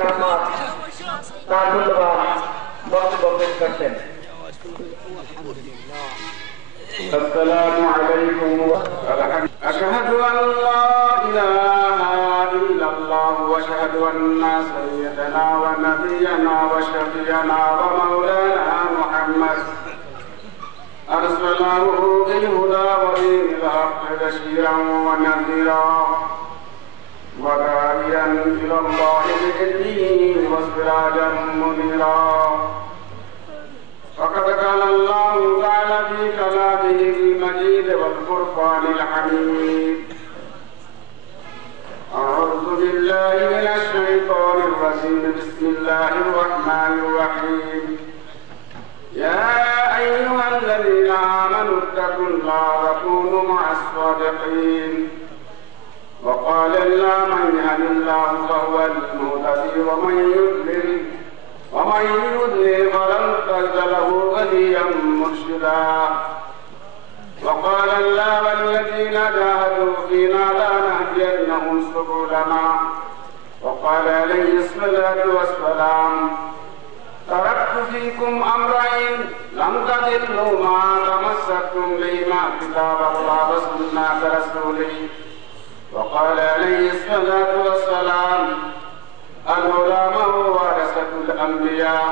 কামাত তার মূল্যবান বক্তব্য পেশ করছেন। السلام عليكم أشهد أن لا إله إلا الله وأشهد أن سيدنا ونبينا وشفيعنا ومولانا محمد أرسله بالهدى ودين الحق بشيرا ونذيرا وداعيا إلى الله بإذنه وسراجا منيرا. فقد قال الله تعالى في كلامه المجيد والفرقان الحميد: أعوذ بالله من الشيطان الرجيم. بسم الله الرحمن الرحيم. يا أيها الذين آمنوا اتقوا الله وكونوا مع الصادقين. وقال الله: من يهد الله فهو المهتدي ومن يضلل فلن تجد له وليا مرشدا. وقال الله: والذين جاهدوا فينا لنهدينهم سبلنا. وقال عليه الصلاة والسلام: تركت فيكم أمرين لم تضلوا ما تمسكتم بهما كتاب الله وسنة رسوله. وقال عليه الصلاة والسلام: العلماء ورثة الأنبياء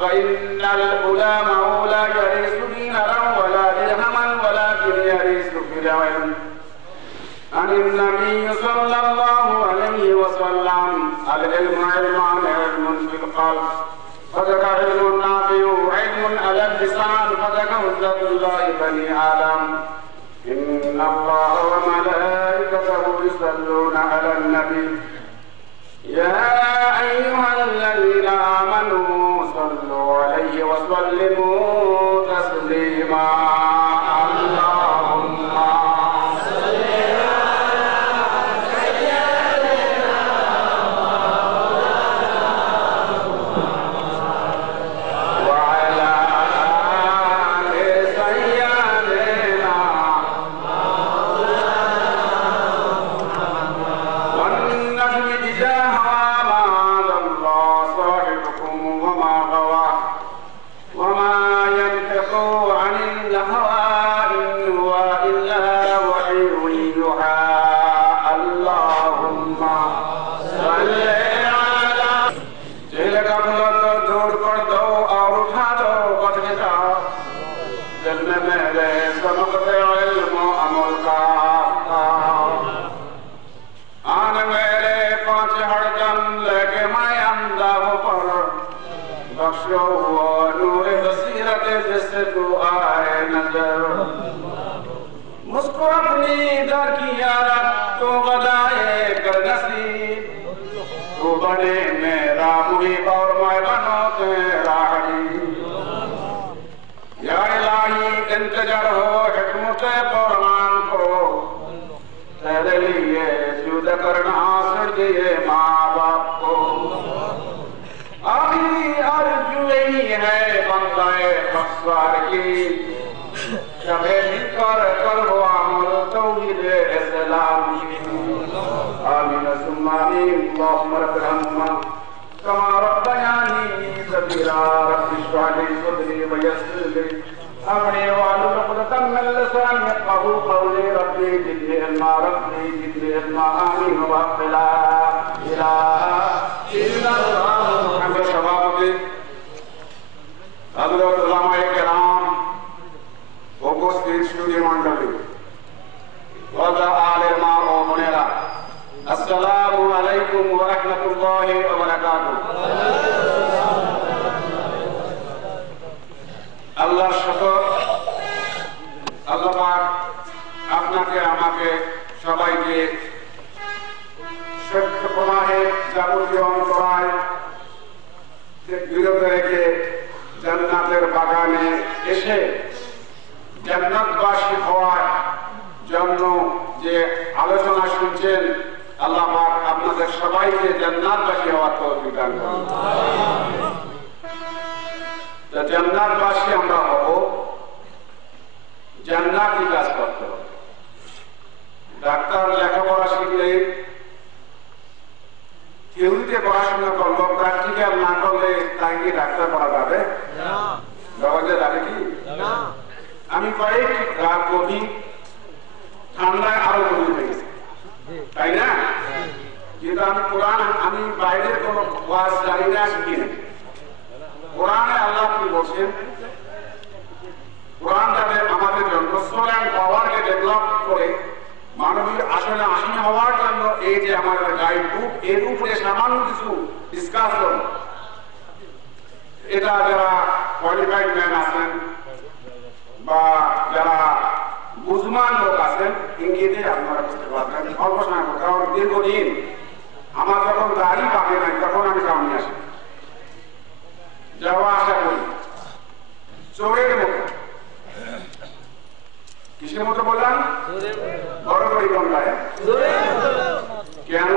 فإن العلماء لا يرث دينارا ولا درهما ولكن يرث بالعلم. عن النبي صلى الله عليه وسلم: العلم علمان، علم في القلب فذاك علم نافع، علم على اللسان فذاك حجة الله بني آدم. إن الله وملائكته يصلون على النبي يا أيها الذين آمنوا صلوا عليه وسلموا تسليما. اللهم صل على سيدنا وعلى آل سيدنا والنجم إذا هوى ما ضل صاحبكم وما غوى وما ينطق عن الهوى إن هو إلا وحي يوحى. اللهم صل على جل غفلت दूर कर दो और उठा दो बदले जाओ दिल में मेरे सबकते इल्म अमल का आन मेरे पांच हड़कन लेके मैं अंधा हो पर बख्शो वो नूर बसीरत जिससे तू आए नजर मुझको अपनी दर की यारत तो बदाए कर नसीब तू बने मेरा मुहीब और मैं बनो तेरा हबीब. या इलाही इंतजार हो हिकमत कुरान को तेरे लिए जुद करना दिए माँ बाप को. आखिरी आरज़ू यही है बंदाए बख्शवार की शबे मिलकर करो अमल तौहीद इस्लाम की. आमीन सुम्मा आमीन. अल्लाहुम्मा रब्बिरहम्हुमा कमा रब्बयानी सगीरा. रब्बि इश्रह ली सदरी व यस्सिर ली अमरी वाहलुल उक़दतम मिन लिसानी यफ़क़हू क़ौली. Rabbi ज़िदनी इल्मा, rabbi ज़िदनी इल्मा. आमीन व ला इलाहा इल्लल्लाह. मुहम्मद सभापति हज़रत उलमाए किराम, उपस्थित সুধী মণ্ডলী, ওয়াদা আলেমা ও বোনেরা, আসসালামু আলাইকুম ওয়া রাহমাতুল্লাহি ওয়া বারাকাতুহু। আল্লাহর শুকর, আল্লাহ পাক আপনাকে আমাকে সবাইকে সত্য প্রমাণে যাবতীয় অন্তরায় বিরত রেখে জান্নাতের বাগানে এসে জান্নাতবাসী হওয়ার জন্য যে আলোচনা শুনছেন, আল্লাহ পাক আপনাদের সবাইকে জান্নাতবাসী হওয়ার তৌফিক দান পড়াশোনা করলো, প্র্যাকটিক্যাল না করলে তাই কি ডাক্তার পড়া যাবে? ব্যবহার যাবে কি? আমি কয়েকটি রাত গভীর ঠান্ডায় আরো গভীর হয়ে গেছে, তাই না? কিন্তু আমি কোরআন, আমি বাইরের কোন ওয়াজ জানি না, শিখি না। কোরআনে আল্লাহ কি বলছেন? কোরআন যাদের আমাদের জন্য সোল অ্যান্ড পাওয়ারকে ডেভেলপ করে মানবীয় আসলে আসীন হওয়ার জন্য এই যে আমাদের গাইড বুক, এর উপরে সামান্য কিছু ডিসকাস করব। এটা যারা কোয়ালিফাইড ম্যান আছেন বা যারা বুঝমান লোক আছেন, ইঙ্গিতে আপনারা বুঝতে পারবেন অল্প সময়। কারণ দীর্ঘদিন আমার যখন দাড়ি পাবে নাই তখন আমি সামনে আসি, যাওয়া আসা করি চোরের মতো। কিসের মতো বললাম? বড় পরিকল্পনায়। কেন?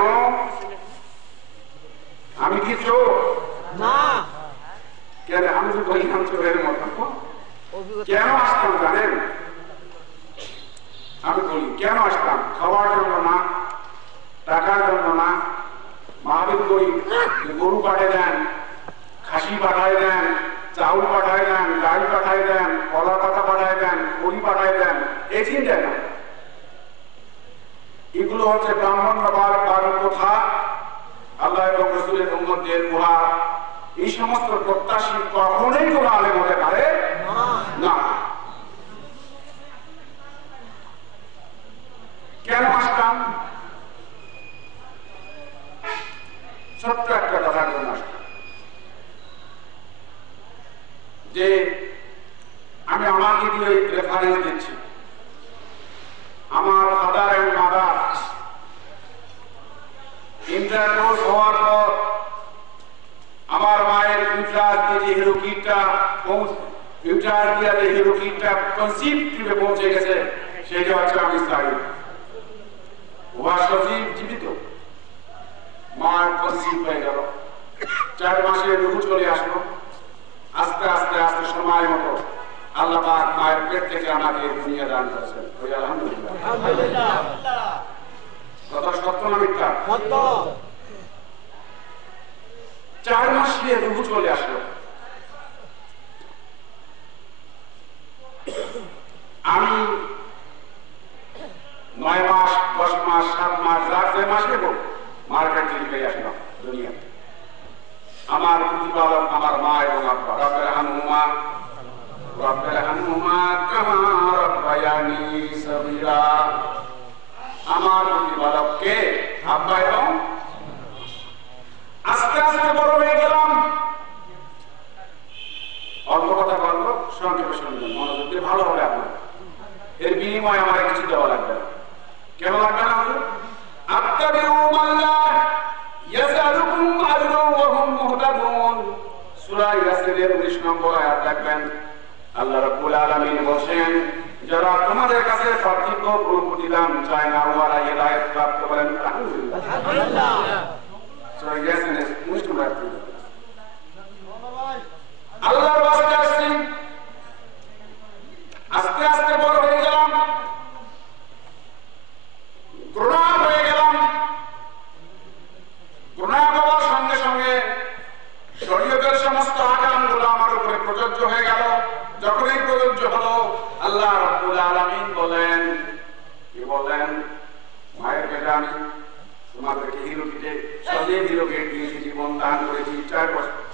আমি কি চোর না? কেন আমি তো বললাম চোরের মতো। কেন আসতাম জানেন? আমি বলি কেন আসতাম? খাওয়ার জন্য না, টাকার জন্য না। মাহবুব করি গরু পাঠিয়ে দেন, খাসি পাঠায় দেন, চাউল পাঠায় দেন, ডাল পাঠায় দেন, কলা পাতা পাঠায় দেন, বড়ি পাঠায় দেন, এই চিন্তা না। এগুলো হচ্ছে ব্রাহ্মণ বাবার কথা, আল্লাহ এবং রাসূলের উম্মতদের উপহার। এই সমস্ত প্রত্যাশী কখনোই কোনো আলেম হতে পারে না। কেন আসতাম? ছোট্ট একটা কথার জন্য আসতাম, যে আমি আমাকে দিয়ে রেফারেন্স দিচ্ছি। আমার ফাদার এন্ড মাদার ইন্টারকোর্স হওয়ার পর আমার মায়ের ইউট্রাস দিয়ে যে হিরোকিটটা ইউট্রাস দিয়ে যে হিরোকিটটা কনসিভ টিউবে পৌঁছে গেছে, সেটা হচ্ছে আমি সাহিব। ওয়া সজীব জীবিত। মা কনসিভ হয়ে গেল, 4 মাসে রুহু চলে আসলো। আস্তে আস্তে আস্তে সময় মতো আল্লাহ পাক মায়ের পেট থেকে আমাকে দুনিয়া দান করেছেন। আলহামদুলিল্লাহ। কথা সত্য না মিথ্যা? সত্য। 4 মাস দিয়ে রুহু চলে আসলো। আমি 9 মাস, 10 মাস, 7 মাস, যার যে মাস নেব মার্কেট থেকে পেয়ে আসলাম দুনিয়া। আমার প্রতিপালক আমার মা এবং আব্বা, রব্বের হানুমা কামা রব্বায়ানি সগীরা। আমার প্রতিপালককে আব্বা এবং আস্তে আস্তে বড় হয়ে গেলাম। অল্প কথা বলবো, সংক্ষেপে শুনবেন, মনোযোগ দিয়ে ভালো হবে আপনার। এর বিনিময়ে আমার কিছু দেওয়া লাগবে না। কেন লাগবে না? আত্তাবিউ মাল্লা ইয়াসআলুকুম আজরান ওয়া হুম মুহতাদুন। সূরা ইয়াসিনের 19 নম্বর আয়াত দেখবেন। আল্লাহ রাব্বুল আলামিন বলেন, যারা তোমাদের কাছে পার্থিব প্রতিদান চায় না, ওরা হেদায়েত প্রাপ্ত করেন। আলহামদুলিল্লাহ। সূরা ইয়াসিনের 19 নম্বর আয়াত। আল্লাহর ওয়াস্তে আসছি, আস্তে আস্তে বড় হয়ে গেলাম, গুনাহ হয়ে গেলাম। গুনাহ হওয়ার সঙ্গে সঙ্গে শরীয়তের সমস্ত আকামগুলো আমার উপরে প্রযোজ্য হয়ে গেল। যখনই প্রযোজ্য হলো, আল্লাহ রাব্বুল আলামিন বলেন, কি বলেন? মায়ের পেটে আমি তোমাদেরকে হিরোকিটে সজীব হিরোকে দিয়েছি, জীবন দান করেছি।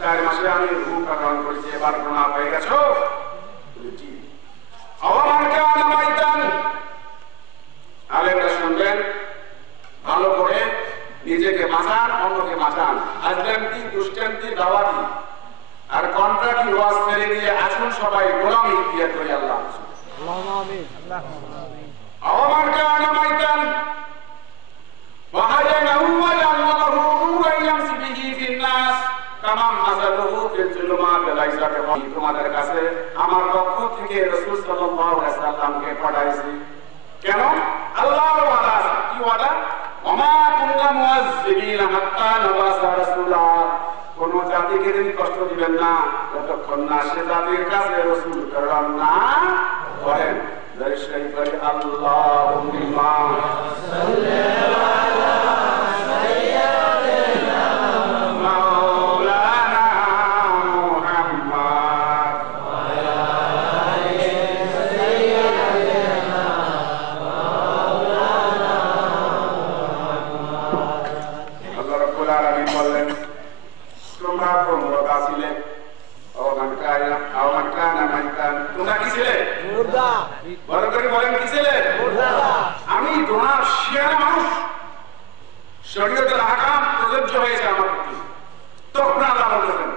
4 মাসে আমি রূহ প্রদান করেছি। এবার গুনাহ হয়ে গেছো? আলেমরা শুনবেন, ভালো করে নিজেকে বাঁচান, অন্যকে বাঁচান। আজলান্তি, দুষ্টান্তি, দাওয়াতি আর কন্ট্রাক্টি ওয়াজ ছেড়ে দিয়ে আসুন সবাই গোলামি ইখতিয়ার করি। আল্লাহ আমিন। আওয়ামান কানা মাইতান ওয়া হাদানাহু ওয়া জাআলনাহু নূরান ইয়ামশি বিহি ফিন নাস কামা মাসালুহু ফিল যুলুমাত লাইসা বিহি। তোমাদের কাছে আমার পক্ষ থেকে রাসূল সাল্লাল্লাহু আলাইহি ওয়াসাল্লামকে পাঠাইছি। কেন? আল্লাহর ওয়াদা। কি ওয়াদা? ওমা কুনতা মুআযযিবিনা হাত্তা নাবাসা রাসূলা। কোন জাতিকে তিনি কষ্ট দিবেন না যতক্ষণ না সে জাতির কাছে রাসূল প্রেরণ না করেন। দর্শন করে আল্লাহুম্মা সাল্লি আলা সাইয়্যিদিনা তোমরা তোমরা ছিলে তোমরা কি ছিলে বড় করে বলেন কি ছিলে আমি তোমার শিয়ানা মানুষ শরীয়তের আহকাম প্রযোজ্য হয়েছে আমার প্রতি তখন আল্লাহ বলতেছেন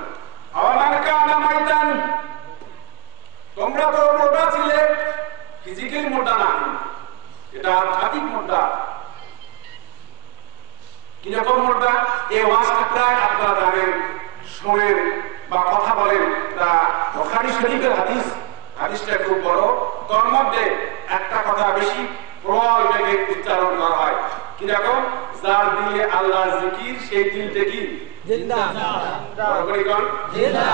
তোমরা তো মোটা ছিলে ফিজিক্যালি মোটা না এটা আধ্যাত্মিক মোটা কিরকম মোটা এই ওয়াজটা প্রায় আপনারা জানেন শোনেন বা কথা বলেন তা বুখারী শরীফের হাদিসটা খুব বড় তার মধ্যে একটা কথা বেশি প্রবল বেগে উচ্চারণ করা হয় কিরকম যার দিলে আল্লাহর জিকির সেই দিলটা কি জিন্দা বড় করে কোন জিন্দা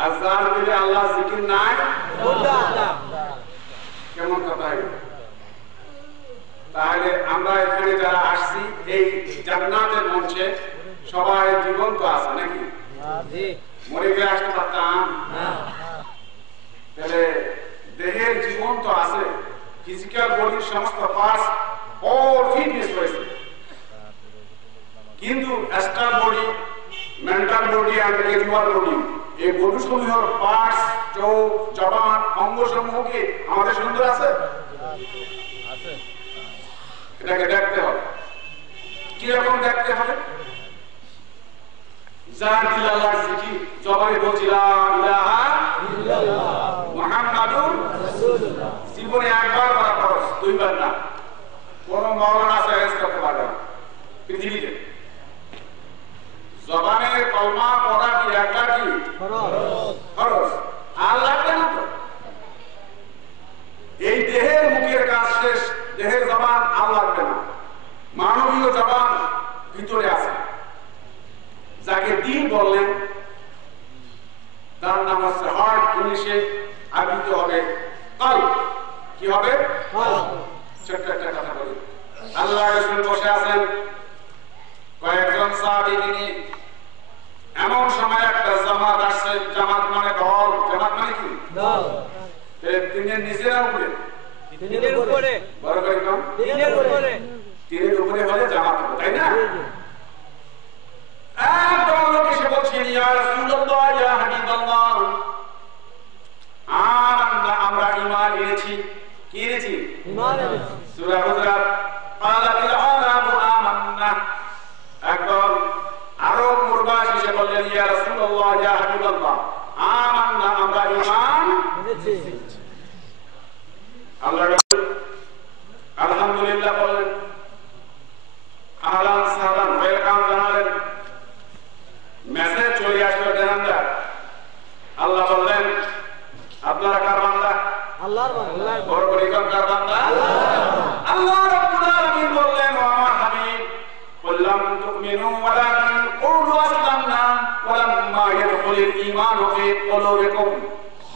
আর যার দিলে আল্লাহর জিকির নাই মুর্দা কেমন কথা তাহলে আমরা এখানে যারা আসছি এই জান্নাতের মঞ্চে সবাই জীবন্ত আছে নাকি মরে গিয়ে আসতে পারতাম তাহলে দেহের জীবন তো আছে ফিজিক্যাল বডির সমস্ত পার্টস অল ফিটনেস রয়েছে কিন্তু অ্যাস্ট্রাল বডি মেন্টাল বডি আর স্পিরিচুয়াল বডি এই বডিসমূহের পার্টস চোখ জবান অঙ্গসমূহ কি আমাদের সুন্দর আছে এটাকে দেখতে হবে কিরকম দেখতে হবে যার দিল আল্লাহর জিকির জবানে বলছি লা ইলাহা ইল্লাল্লাহ মুহাম্মাদুর রাসূলুল্লাহ জীবনে একবার বলা ফরজ দুইবার না কোন মাওলানা সাহেব করতে পারে না পৃথিবীতে জবানে কলমা পড়া কি একবার কি ফরজ আল্লাহ কেন তো এই দেহের মুখের কাজ শেষ দেহের জবান আল্লাহ কেন মানবীয় জবান ভিতরে আছে যাকে দিন বললেন তার নাম হচ্ছে হার্ট ইংলিশে আরবিতে হবে কলব কি হবে ছোট্ট একটা কথা বলি আল্লাহ রাসূল বসে আছেন কয়েকজন সাহাবী তিনি এমন সময় একটা জামাত আসছে জামাত মানে দল জামাত মানে কি দল তিনি নিজেরা উপরে তিনের উপরে বড় করে কম তিনের উপরে হলে জামাত হবে তাই না একদম লোক এসে বলছেন ইয়া রাসূলুল্লাহ ইয়া হাবিবাল্লাহ আমরা ঈমান এনেছি কি এনেছি ঈমান এনেছি সূরা হুজুরাত ক্বালাতিল আরাবু আমান্না একদম আরব মুরবাস এসে বললেন ইয়া রাসূলুল্লাহ ইয়া হাবিবাল্লাহ আমান্না আমরা ঈমান এনেছি আল্লাহ রাসূল আলহামদুলিল্লাহ বললেন আহলান সাহলান ওয়েলকাম জানালেন মেসেজ চলে আসলো জানান্দা আল্লাহ বললেন আপনারা কার বান্দা আল্লাহর বান্দা বড় করে কোন কার বান্দা আল্লাহ রাব্বুল আলামিন বললেন ও আমার হাবিব বললাম তুমিনু ওয়ালাকিন কুলু আসলামনা ওয়ালাম্মা ইয়াদখুলুল ঈমানু ফি কুলুবিকুম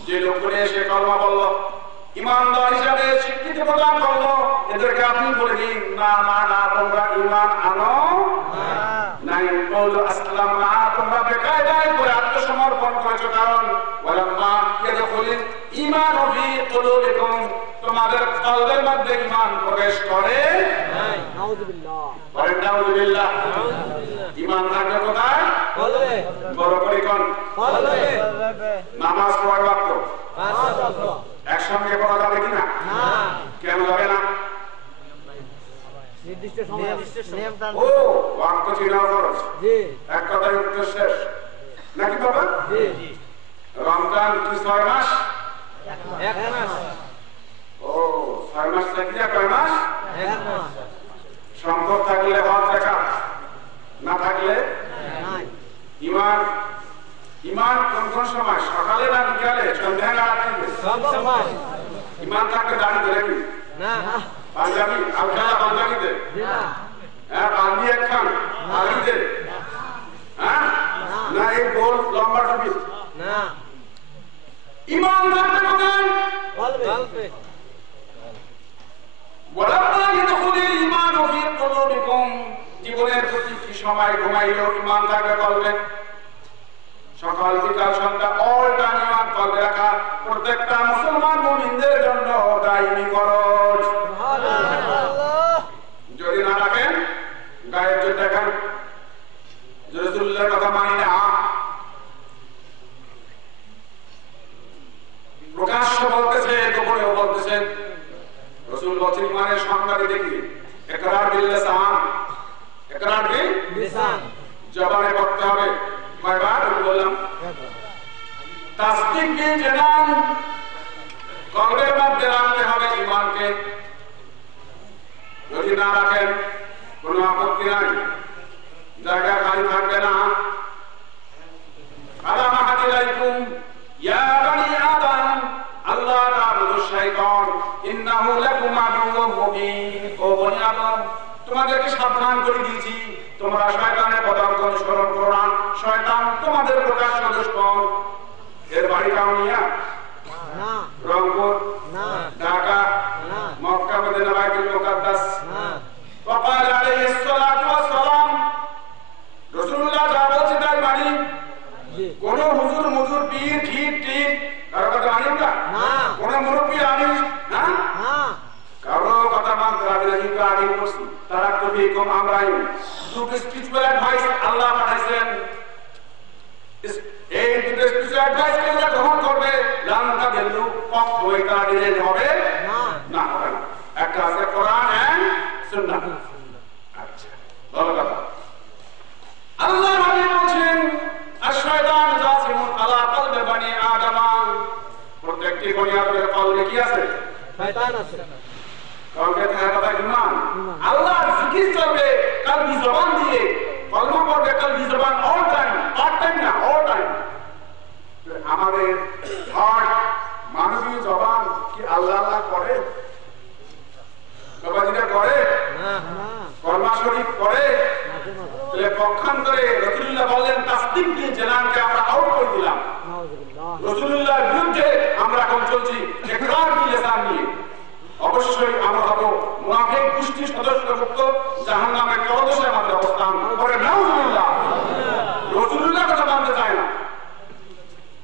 যে লোকগুলো এসে কলমা বলল ঈমানদার হিসেবে স্বীকৃতি প্রদান করলো এদেরকে আপনি বলে দিন না না না তোমরা ঈমান আনো নাই কুলু আসলামনা তোমরা বেকায়দায় করে আত্মসমর্পণ করেছো কারণ ওয়ালাম্মা ইয়াদখুলুল ঈমানু ফি কুলুবিকুম তোমাদের কলবের মধ্যে ঈমান প্রবেশ করে নাই নাউযুবিল্লাহ বলেন নাউযুবিল্লাহ ঈমান থাকবে কোথায় কলবে বড় করে কোন কলবে নামাজ পড়ার ওয়াক্ত পাঁচ ওয়াক্ত একসঙ্গে পড়া যাবে কিনা না কেন যাবে না নির্দিষ্ট সময় নিয়ম ও ওয়াক্ত চিনা ফরজ জি এক কথায় উত্তর শেষ নাকি বাবা জি জি রমজান কি 6 মাস এক মাস ও 6 মাস থেকে কয় মাস এক মাস সম্পদ থাকলে হজ দেখা না থাকলে নাই ঈমান কোন কোন সময় সকালে না বিকালে সন্ধ্যা না রাতে সব সময় ঈমান থাকলে দাঁড়ি ধরে কি না পাঞ্জাবি আলখালা পাঞ্জাবিতে না হ্যাঁ পাঞ্জাবি একখান আলিতে হ্যাঁ না এই গোল লম্বা টুপি না ঈমান থাকলে কোথায় কলবে ওয়ালাম্মা ইয়াদখুলুল ঈমানু ফি কুলুবিকুম জীবনের প্রতি কি সময় ঘুমাইলো ঈমান থাকবে কলবে সকাল বিকাল সন্ধ্যা অল টাইম ঈমান কলবে রাখা প্রত্যেকটা মুসলমান মুমিনদের জন্য দায়ী ফরজ সুবহানাল্লাহ যদি না রাখেন গায়ের জোর দেখান রাসূলুল্লাহর কথা মানি না তাসদিক কি জানান কলবের মধ্যে রাখতে হবে ঈমানকে যদি না রাখেন কোনো আপত্তি নাই জায়গা খালি থাকবে না আলামা হাদিলাইকুম ইয়া বনি আদম আল্লাহ তাআলা শাইতান ইন্নাহু লাকুম আদুউম মুবিন ও বনি আদম তোমাদেরকে সাবধান করে দিয়েছি তোমরা শয়তানের পদাঙ্ক অনুসরণ করো না শয়তান তোমাদের প্রকাশ্য দুশমন এর বাড়ি কাউনিয়া না রংপুর না ঢাকা না মক্কা মদিনা বাইতুল মুকাদ্দাস না وقال عليه الصلاه والسلام রাসূলুল্লাহ যা বলছেন তাই মানি কোন হুজুর মুজুর পীর ঠিক ঠিক কারো কথা মানি না না কোন মুরব্বি আনি না না কারো কথা মানতে হবে না কিন্তু আগে বলছি তারা তো বেকম আমরাই দুটো স্পিরিচুয়াল অ্যাডভাইস আল্লাহ পাঠাইছেন এই দুটো স্পিরিচুয়াল অ্যাডভাইস কে যারা গ্রহণ করবে লানতা দিলু পথ হইতা দিলে হবে না না হবে না একটা আছে কোরআন এন্ড সুন্নাহ আচ্ছা ভালো কথা আল্লাহ নবী বলেন আশ-শায়তান জাসিমুন আলা কলবি বনি আদম প্রত্যেকটি বনি আদমের কলবে কি আছে শয়তান আছে কলবে থাকা কথা ঈমান আল্লাহর জিকির চলবে কলবি জবান দিয়ে কলমা পড়বে কলবি জবান অল টাইম পার্ট টাইম না অল টাইম আমাদের হার্ট মানবীয় জবান কি আল্লাহ আল্লাহ করে বাবাজিরা করে না না কলমা শরীফ করে তাহলে পক্ষান্তরে রাসূলুল্লাহ বলেন তাসদিক দিয়ে জানানকে আমরা আউট করে দিলাম রাসূলুল্লাহর বিরুদ্ধে আমরা এখন চলছি ইকরার কি লিসান নিয়ে অবশ্যই আমরা হব মুনাফিক গোষ্ঠীর সদস্যভুক্ত জাহান্নামের তলদেশে আমাদের অবস্থান করে নাউজুবিল্লাহ রাসূলুল্লাহ কথা মানতে চায় না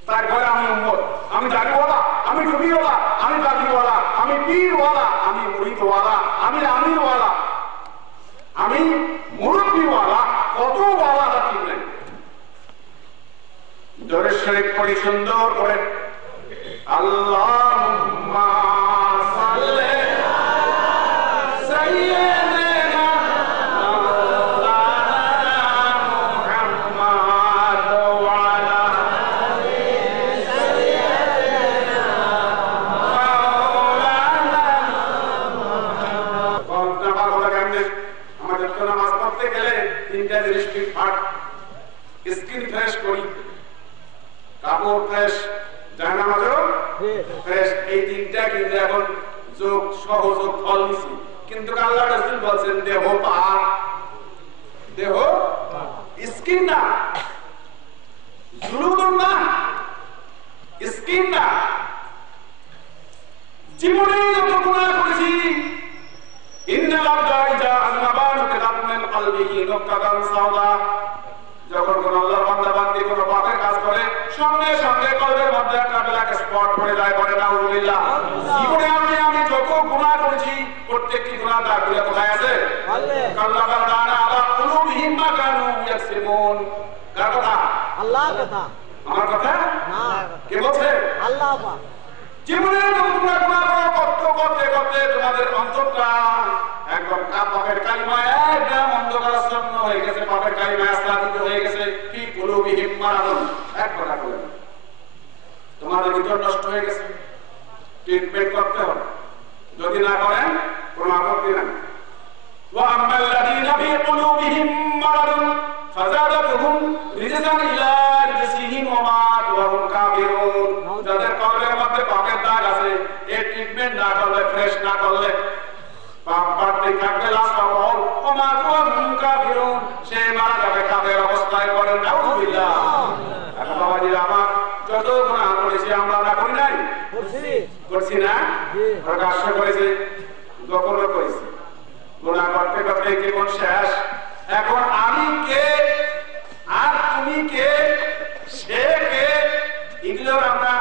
তাই বলে আমি উম্মত আমি দাড়িওয়ালা আমি টুপিওয়ালা আমি দাড়িওয়ালা আমি পীরওয়ালা আমি মুরিদওয়ালা আমি আমিরওয়ালা আমি মুরব্বিওয়ালা কত ওয়ালা ঠিক নাই দরুদ শরীফ পড়ি সুন্দর করে আল্লাহুম্মা সাল্লি স্কিন ফ্রেশ করি কাপড় ফ্রেশ জানামাজও ফ্রেশ এই তিনটা কিন্তু এখন যোগ সহযোগ ফল নিছি কিন্তু আল্লাহ রাসূল বলেন দেহ পাক দেহ স্কিন না জুলুদুন না স্কিন না জীবনে যত গুনাহ করেছি ইন্নাল আবদা ইজা আযনাবানু কাদামিন কলবিহি নুকতাতান সাওদা যখন কোন আল্লাহর বান্দা বান্দি কোন পাপের কাজ করে সঙ্গে সঙ্গে কলবের মধ্যে একটা ব্ল্যাক স্পট পড়ে যায় বলে নাউজুবিল্লাহ জীবনে আমি যত গুনাহ করেছি প্রত্যেকটি গুনাহ দাগগুলো কোথায় আছে আল্লাহ কাল্লাবানা আলা কুলুবিহিম মা কানু ইয়াকসিমুন কার কথা আল্লাহর কথা আমার কথা না কে বলছে আল্লাহ পাক জীবনে যত গুনাহ করতে করতে তোমাদের অন্তরটা একদম পাপের কালিমায় একদম অন্ধকারাচ্ছন্ন হয়ে গেছে পাপের কালিমায় আচ্ছাদিত হয়ে গেছে ফি কুলুবিহিম মারাদুন এক কথা বলেন তোমাদের ভিতর নষ্ট হয়ে গেছে ট্রিটমেন্ট করতে হবে যদি না করেন কোনো আপত্তি নাই ওয়া আম্মাল্লাযীনা ফি কুলুবিহিম মারাদুন ফাযাদাতুহুম রিজসান ইলা রিজসিহিম ওয়া মাতু ওয়া হুম কাফিরুন যাদের কলবের মধ্যে পাপের দাগ আছে এই ট্রিটমেন্ট না করলে ফ্রেশ না করলে পাপ বাড়তে থাকবে লাস্ট অফ অল ওয়া মাতু ওয়া হুম কাফিরুন সে মারা যাবে কাফের অবস্থায় পড়ে নাউজুবিল্লাহ এখন বাবাজিরা আমার যত গুনাহ করেছি আমরা না করি নাই করছি না প্রকাশ্য করেছি গোপনও করেছি গুনাহ করতে করতে জীবন শেষ এখন আমি কে আর তুমি কে সে কে এগুলো আমরা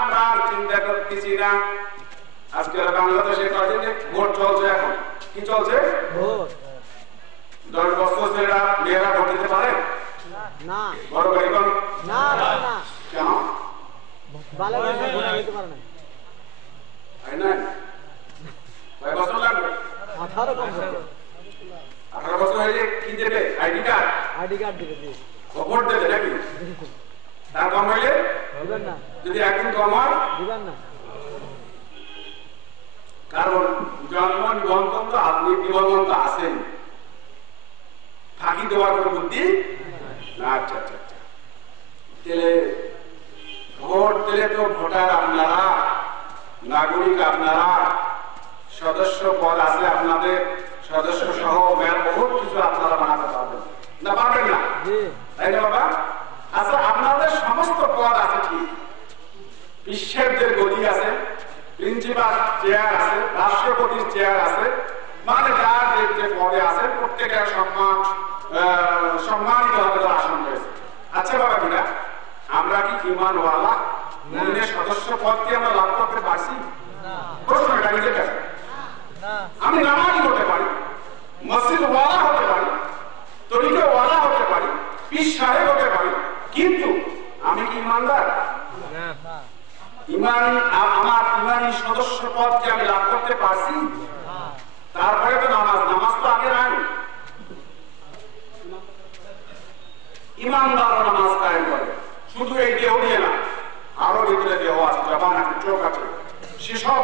চিন্তা করতেছি না আজকে বাংলাদেশে কয়েকদিন ভোট চলছে এখন কি চলছে ভোট 10 বছর ছেলেরা মেয়েরা ভোট দিতে পারে না বড় গরিবন না না কেন ভালো ভোট দিতে পারে না আই না কয় বছর লাগবে 18 বছর 18 বছর হয়ে কি দেবে আইডি কার্ড দেবে ভোট দেবে নাকি তার কম হইলে যদি একদিন কম হয় দিবেন না, কারণ জন্ম নিবন্ধন তো আপনি নিবন্ধন তো আছেন, ফাঁকি দেওয়ার কোনো বুদ্ধি না। আচ্ছা আচ্ছা আচ্ছা, তাহলে ভোট দিলে তো ভোটার আপনারা, নাগরিক আপনারা, সদস্য পদ আছে আপনাদের, সদস্য সহ বহুত কিছু আপনারা বানাতে পারবেন না, পারবেন না, তাই না বাবা? আচ্ছা, আপনাদের সমস্ত পদ আছে ঠিক, বিশ্বের গতি আছে, প্রিন্সিপাল চেয়ার আছে, রাষ্ট্রপতির চেয়ার আছে, মানে যার যে পদে আছে প্রত্যেকের সম্মানিত ভাবে আসন রয়েছে। আচ্ছা বাবা বিরা, আমরা কি ইমানওয়ালা মুমিনের সদস্য পদ কি আমরা লাভ করতে পারছি? প্রশ্ন এটা নিজের কাছে। আমি নামাজি হতে পারি, মসজিদ ওয়ালা হতে পারি, তরিকা ওয়ালা হতে পারি, পীর সাহেব হতে পারি, কিন্তু আমি কি ইমানদার? আমার ইমানি সদস্য পদ কি আমি লাভ করতে পারছি? তারপরে তো নামাজ তো আগে নাই। ইমানদার নামাজ কায়েম করে, শুধু এই দেহ দিয়ে না, আরো ভিতরে দেহ আছে, জবান আছে, চোখ আছে, সেসব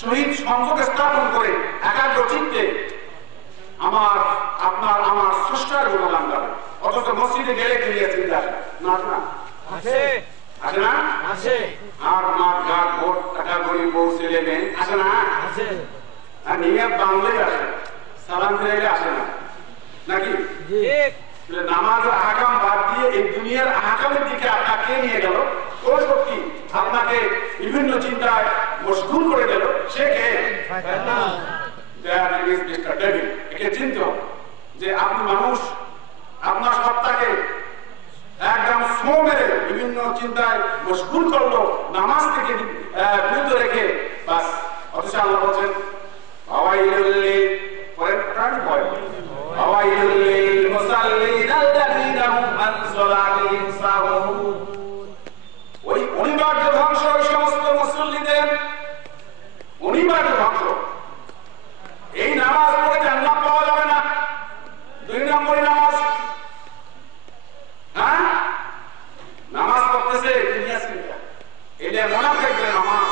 শহীদ সংযোগ স্থাপন করে একাগ্র চিত্তে আমার স্রষ্টার গুণগান গাবে। অথচ মসজিদে গেলে গিয়ে চিন্তা আসে না, আসে না, আসে। আর মাঠ ঘাট ভোট টাকা গরিব বউ ছেলে মেয়ে আসে না, আসে। আর নিয়ত বাংলায় আসে, সালাম ফিরে আসে না, নাকি? নামাজের আহকাম বাদ দিয়ে এই দুনিয়ার আহকামের দিকে আপনাকে নিয়ে গেল, ওই শক্তি আপনাকে বিভিন্ন চিন্তায় মশগুল করে দিল, সে কে? একে চিনতে হবে যে আপনি মানুষ, আপনার সত্তাকে একদম স্লো মেরে বিভিন্ন চিন্তায় মশগুল করলো, নামাজ থেকে বিরত রেখে বাস। অথচ আল্লাহ বলছেন ওই অনিবার্য ধ্বংস, ওই সমস্ত মুসল্লিদের অনিবার্য ধ্বংস। এই নামাজ পড়ে জান্নাত পাওয়া যাবে না। 2 নম্বরে নামাজ, হ্যাঁ, নামাজ পড়তেছে দুনিয়া চিন্তা, এটা মুনাফিকদের নামাজ,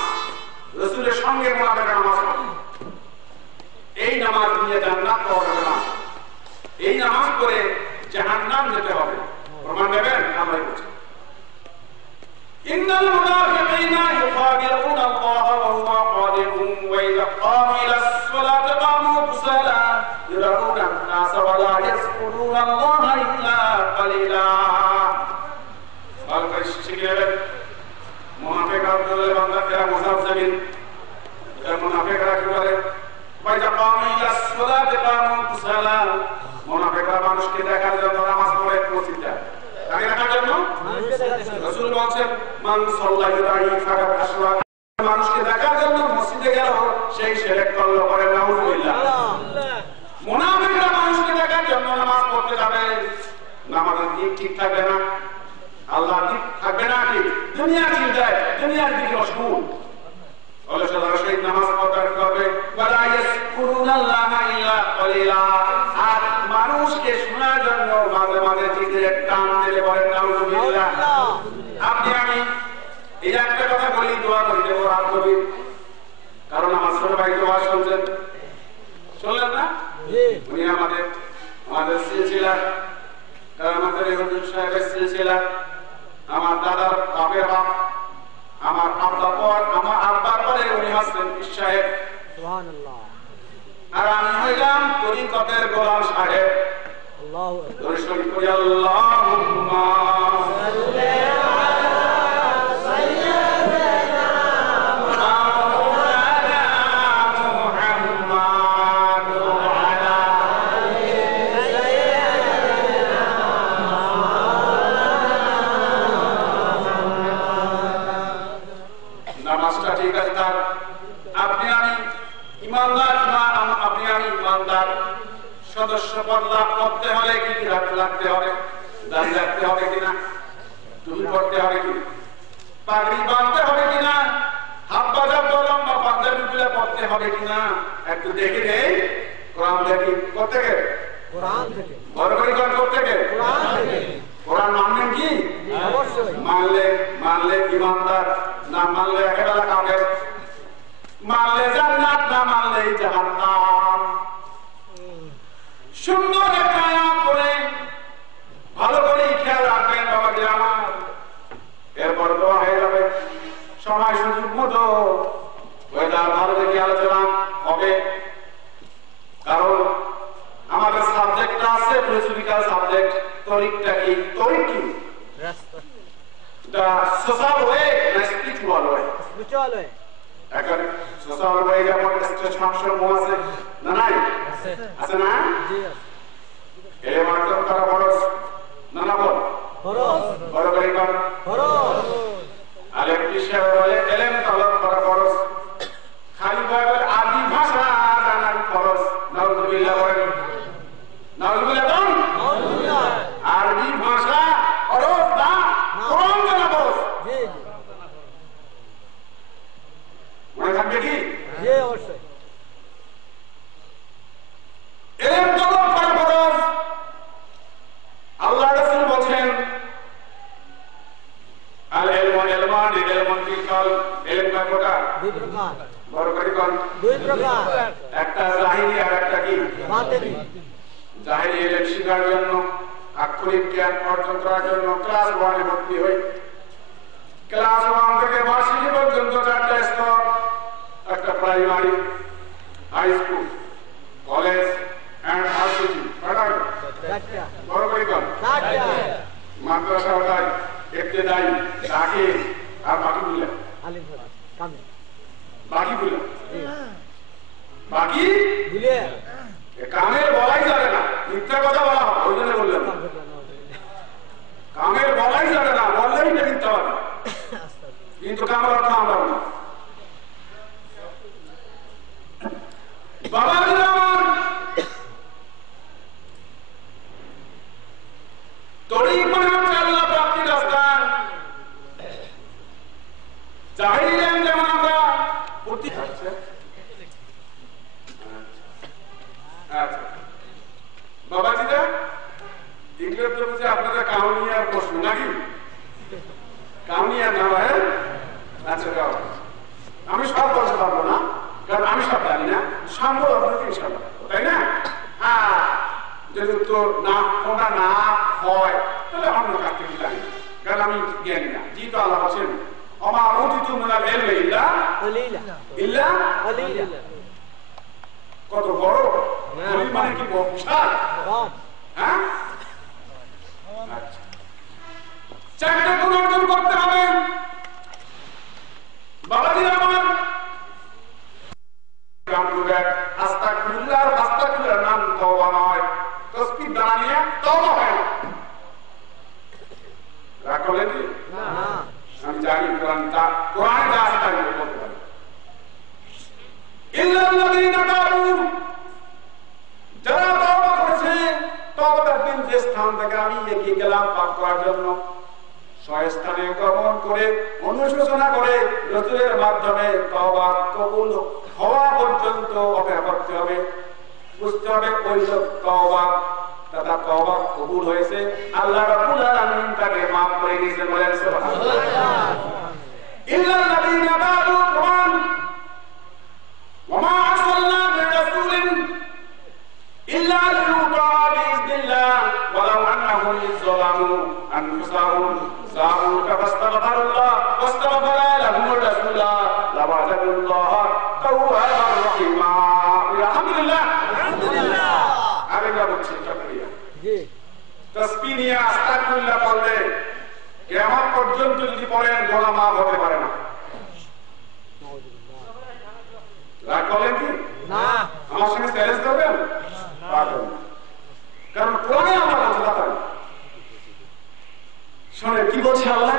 রাসূলের সঙ্গে মুনাফিকরা নামাজ পড়ে। এই নামাজ নিয়ে জান্নাত পাওয়া যাবে না, এই নামাজ পড়ে জাহান্নাম যেতে হবে। প্রমাণ দেবেন? আমরা বলছি ইন্নাল মুনাফিকিনা ইউখাদিউনা আল্লাহ ওয়া হুয়া খাদিউহুম ওয়া ইযা ক্বামু ইলাস সালাতি ক্বামু কুসালা ইউরাউনা আন-নাস ওয়া লা ইয়াযকুরুনা আল্লাহ ইল্লা কালিলা। আল-কাইশ শিখিয়ে মুনাফিকরা বলে বান্দা এরা মুসাফিরিন, এরা মুনাফিকরা কি বলে? ওয়া ইযা ক্বামু ইলাস সালাতি ক্বামু কুসালা, মুনাফিকরা মানুষকে দেখার জন্য নামাজ পড়ে মসজিদে, তাকে দেখার জন্য। রাসূল বলেন মান সাল্লাল্লাহু আলাইহি ফাকাত আশরাক, মানুষকে দেখার জন্য মসজিদে গেল, সেই শিরক করল, পরে নাউযুবিল্লাহ। মুনাফিকরা মানুষকে দেখার জন্য নামাজ পড়তে যাবে, নামাজের দিক ঠিক থাকবে না, আল্লাহর দিক থাকবে না, কি দুনিয়ার চিন্তায়, দুনিয়ার দিকে মশগুল। বলে সরাসরি নামাজ পড়তে করবে, ওয়ালা ইয়াসকুরুনাল্লাহা ইল্লা কালিলা। আর মানুষকে শোনার জন্য মাঝে মাঝে জিকিরের টান দিলে বলেন নাউযুবিল্লাহ। আপনি আমি এই একটা কথা বলি, দোয়া করে দেবো রাত গভীর, কারণ আমার ছোট ভাই দোয়া শুনছেন, শুনলেন না? উনি আমাদের সিলসিলা, আমাদের হুজুর সাহেবের সিলসিলা, আমার দাদার বাপের বাপ, আমার আব্বার পর, আমার আব্বার পরে উনি হচ্ছেন পীর সাহেব, সুবহানাল্লাহ। আর আমি হইলাম তরিকতের গোলাম সাহেব। আল্লাহু আকবার। শরীফ করি আল্লাহুম্মা সাল্লি আলা সাইয়্যিদিনা মাওলানা মুহাম্মাদ ওয়া আলা আলি সাইয়্যিদিনা মাওলানা। নামাজটা ঠিক আছে তার, আপনি আমি ইমানদার, আপনি আমি ইমানদার। সদস্য পদ লাভ করতে হলে কি কি রাখতে হবে? দাঁড়িয়ে রাখতে হবে কিনা, টুপি পড়তে হবে কি, পাগড়ি বাঁধতে হবে কিনা, হাত বাজার লম্বা পাঞ্জাবি গুলা পড়তে হবে কিনা, একটু দেখে নেই। কোরআন দেখি করতে গেলে, কোরআন থেকে ঘরবাড়ি করতে গেলে, কোরআন থেকে। কোরআন মানবেন কি? অবশ্যই। মানলে ইমানদার, না মানলে একেবারে কাফের, মানলে জান্নাত, না মানলে জাহান্নাম। সুন্দর একটা আয়াত করে ভালো করে খেয়াল রাখবেন বাবাজি আমার। এরপর দোয়া হয়ে যাবে, সময় সুযোগ মতো ওয়েদার ভালো দেখে আলোচনা হবে। কারণ আমাদের সাবজেক্টটা আছে ফিলোসফিক্যাল সাবজেক্ট। তরিকটা কি? তরিক কি? সোশ্যাল ওয়ে না স্পিরিচুয়াল ওয়ে? Spiritual way. এখন সোশ্যাল ওয়ে যেমন স্টেজ ফাংশন আছে না, নাই আছে না? এ মাত্র তারা খরচ না না বল বড় করে কর আলেম কিসের বলে এলেম তলব করা খরচ, খালি বলে আদি ভাষা জানার খরচ। নাউযুবিল্লাহ বলেন, নাউযুবিল্লাহ বলেন। আরবি ভাষা খরচ না, কোরআন জানা খরচ। মনে থাকবে কি? অবশ্যই। এলেম তলব করা খরচ। আল্লাহ রাসূল বলেন আল ইলমু ইলমান ইলমুন ফিল ইলম কয় প্রকার? দুই প্রকার। বড় করে কোন? দুই প্রকার। একটা জাহিরি আর একটা কি? বাতিনি। জাহিরি ইলম শেখার জন্য, আক্ষরিক জ্ঞান অর্জন করার জন্য ক্লাস 1 এ ভর্তি হই। ক্লাস 1 থেকে ভার্সিটি পর্যন্ত 4টা স্তর, একটা primary, high school, college and varsity. কয়টা? 4টা। বড় করে কোন? 4টা। মাদ্রাসা ওটাই, ইবতেদায়ী, দাখিল আর বাকিগুলো। আলিম কামিল। বাকিগুলো বাকি বুঝলে কামের বলাই যাবে না, মিথ্যা কথা বলা হবে, ওই জন্য বললাম কামের বলাই যাবে না, বললেই এটা মিথ্যা হবে, কিন্তু কামের অর্থ আমরা না। বাবা আমার তরিক মানে হচ্ছে আল্লাহ প্রাপ্তির রাস্তা। জাহিরি ইলম যেমন আমরা প্রতি বাবাজিদা এগুলো তো বুঝে আপনাদের কাউনিয়ার প্রশ্ন নাকি? কাউনিয়ার না ভাই? আচ্ছা যাও, আমি সব বলতে পারবো না, কারণ আমি সব জানি না, সম্ভব আপনাকে ইনশাআল্লাহ, তাই না? হ্যাঁ, যদি উত্তর না কোনটা না হয় তাহলে অন্য কাছ থেকে জানি, কারণ আমি জ্ঞানী না। যেহেতু আল্লাহ বলছেন ওমা উতিতু মিনাল ইলমি ইল্লা ইল্লা কলিলা। কত বড় কলি মানে কি বিশাল? হ্যাঁ, চারটা গুণ অর্জন করতে হবে বাবাজি আমার। আস্তাগফিরুল্লাহ, আস্তাগফিরুল্লাহ নাম তওবা নয়, তাসবিহ দাঁড়িয়ে তওবা হয় না। রাগ করলেন কি? না, আমি জানি কোরআনে যা আছে তাই বলতে পারি। ইল্লাল্লাযীনা তাবু, যারা তওবা করেছে, তওবার দিন যে স্থান থেকে আমি এগিয়ে গেলাম পাপ করার জন্য, স্বস্থানে গমন করে অনুশোচনা করে রাসূলের মাধ্যমে তওবা কবুল হওয়া পর্যন্ত অপেক্ষা করতে হবে। বুঝতে হবে ওই তওবা তারা তওবা কবুল হয়েছে, আল্লাহ রাব্বুল আলামিন তাকে maaf করে দিয়েছেন। বলেন সুবহানাল্লাহ। ইল্লাল্লাযীনা তাবু, কুরআন ওয়ামা আরসালনা মির রাসূলিন ইল্লা লিইউতা'a বিইذنিল্লাহ ওয়ালাউ আন্নাহুম যালামু আনফুসাহুম যা'উকা ফাস্তাগফিরুল্লাহ ওয়াস্তাগফারা লাহুমুর রাসূলুল্লাহ লাওয়াজাদুল্লাহ তাওয়াবার রহিমা। আলহামদুলিল্লাহ, আলহামদুলিল্লাহ। আরেকবার বলছি তাকবীর। জি। তাসবিহ নিয়ে আস্তাগফিরুল্লাহ বললে কিয়ামত পর্যন্ত যদি পড়েন গুনাহ মাফ হতে পারে না। রাগ করলেন কি? না। আমার সঙ্গে চ্যালেঞ্জ করবেন? পারবেন না, কারণ কোরআনে আমরা বলতে পারি। শুনে কি বলছে আল্লাহ?